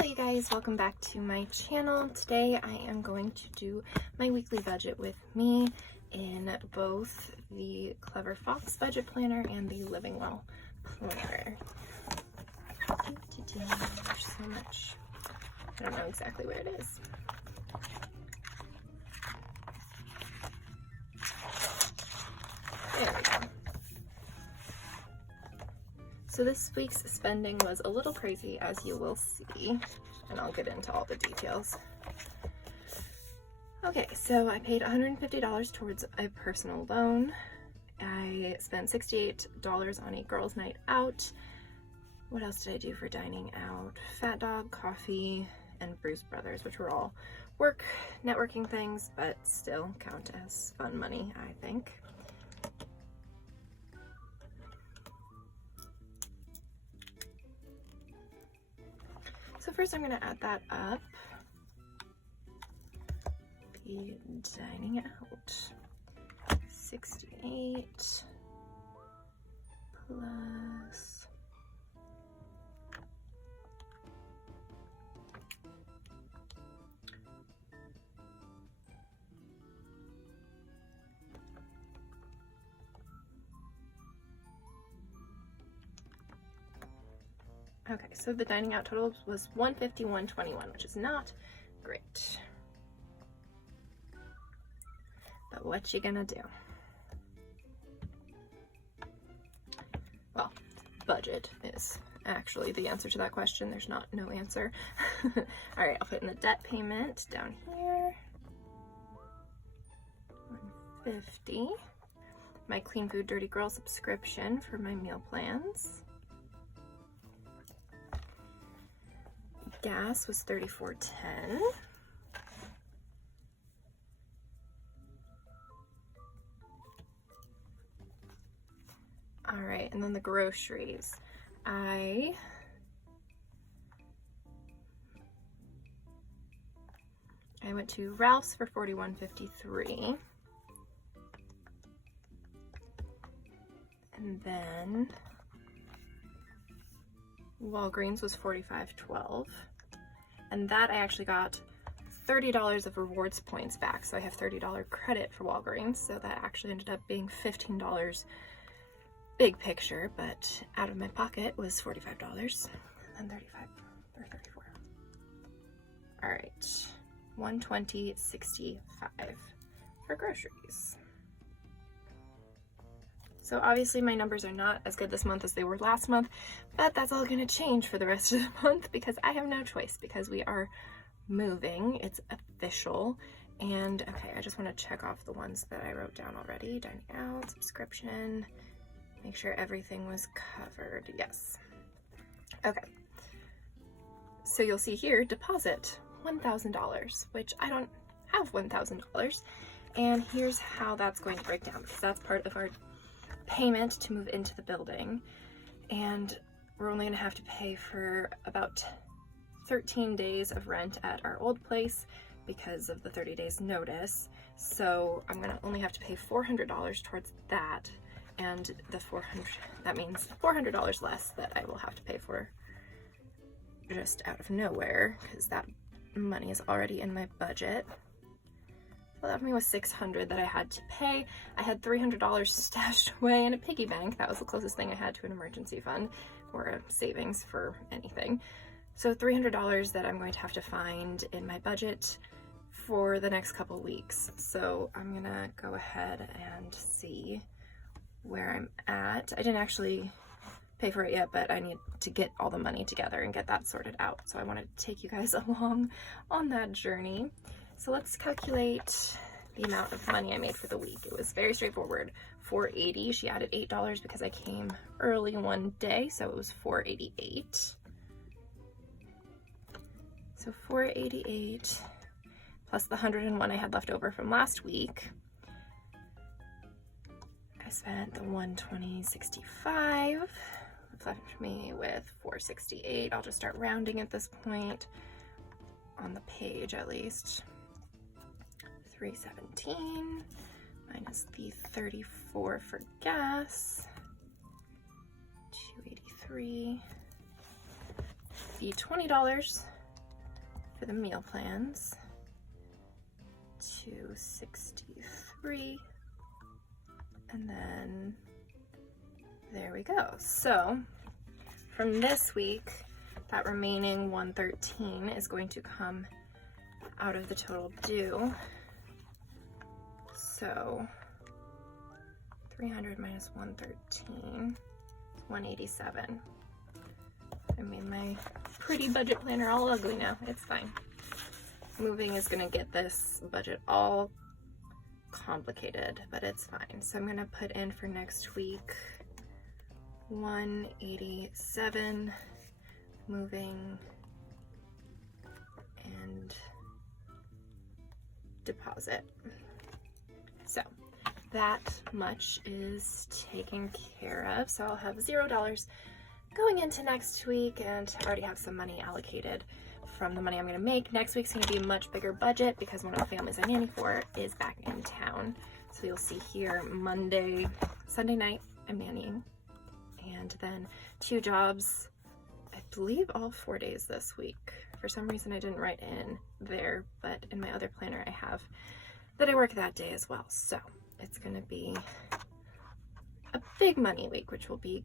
Hello you guys, welcome back to my channel. Today I am going to do my weekly budget with me in both the Clever Fox budget planner and the Living Well planner. There's so much. I don't know exactly where it is. There we go. So this week's spending was a little crazy, as you will see, and I'll get into all the details. Okay, so I paid $150 towards a personal loan. I spent $68 on a girls' night out. What else did I do for dining out? Fat Dog, coffee, and Bruce Brothers, which were all work, networking things, but still count as fun money, I think. So first I'm going to add that up. The dining out, 68 plus okay, so the dining out total was $151.21, which is not great. But what you gonna do? Well, budget is actually the answer to that question. There's no answer. All right, I'll put in the debt payment down here. $150. My Clean Food Dirty Girl subscription for my meal plans. Gas was $34.10. All right, and then the groceries. I went to Ralph's for $41.53. And then Walgreens was $45.12. And that I actually got $30 of rewards points back. So I have $30 credit for Walgreens. So that actually ended up being $15 big picture, but out of my pocket was $45 and 35 or 34. All right, $120.65 for groceries. So obviously my numbers are not as good this month as they were last month, but that's all gonna change for the rest of the month because I have no choice because we are moving. It's official. And okay, I just wanna check off the ones that I wrote down already. Dining out, subscription, make sure everything was covered. Yes. Okay. So you'll see here, deposit $1,000, which I don't have $1,000. And here's how that's going to break down because that's part of our payment to move into the building, and we're only going to have to pay for about 13 days of rent at our old place because of the 30 days notice. So I'm going to only have to pay $400 towards that, and that means $400 less that I will have to pay for just out of nowhere because that money is already in my budget. So that was $600 that I had to pay. I had $300 stashed away in a piggy bank. That was the closest thing I had to an emergency fund or a savings for anything. So $300 that I'm going to have to find in my budget for the next couple weeks. So I'm gonna go ahead and see where I'm at. I didn't actually pay for it yet, but I need to get all the money together and get that sorted out. So I wanted to take you guys along on that journey. So let's calculate the amount of money I made for the week. It was very straightforward. $480. She added $8 because I came early one day, so it was $488. So $488 plus the $101 I had left over from last week. I spent the $120.65. Left me with $468. I'll just start rounding at this point on the page at least. $317 minus the $34 for gas, $283. The $20 for the meal plans, $263, and then there we go. So from this week, that remaining $113 is going to come out of the total due. So 300 minus 113, 187. I made my pretty budget planner all ugly now. It's fine. Moving is gonna get this budget all complicated, but it's fine. So I'm gonna put in for next week 187, moving and deposit. So that much is taken care of. So I'll have $0 going into next week, and I already have some money allocated from the money I'm gonna make. Next week's gonna be a much bigger budget because one of the families I nanny for is back in town. So you'll see here Sunday night I'm nannying, and then 2 jobs, I believe all 4 days this week. For some reason I didn't write in there, but in my other planner I have that I work that day as well. So it's gonna be a big money week, which will be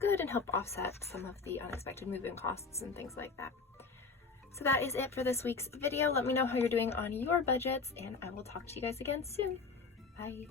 good and help offset some of the unexpected move-in costs and things like that. So that is it for this week's video. Let me know how you're doing on your budgets, and I will talk to you guys again soon. Bye.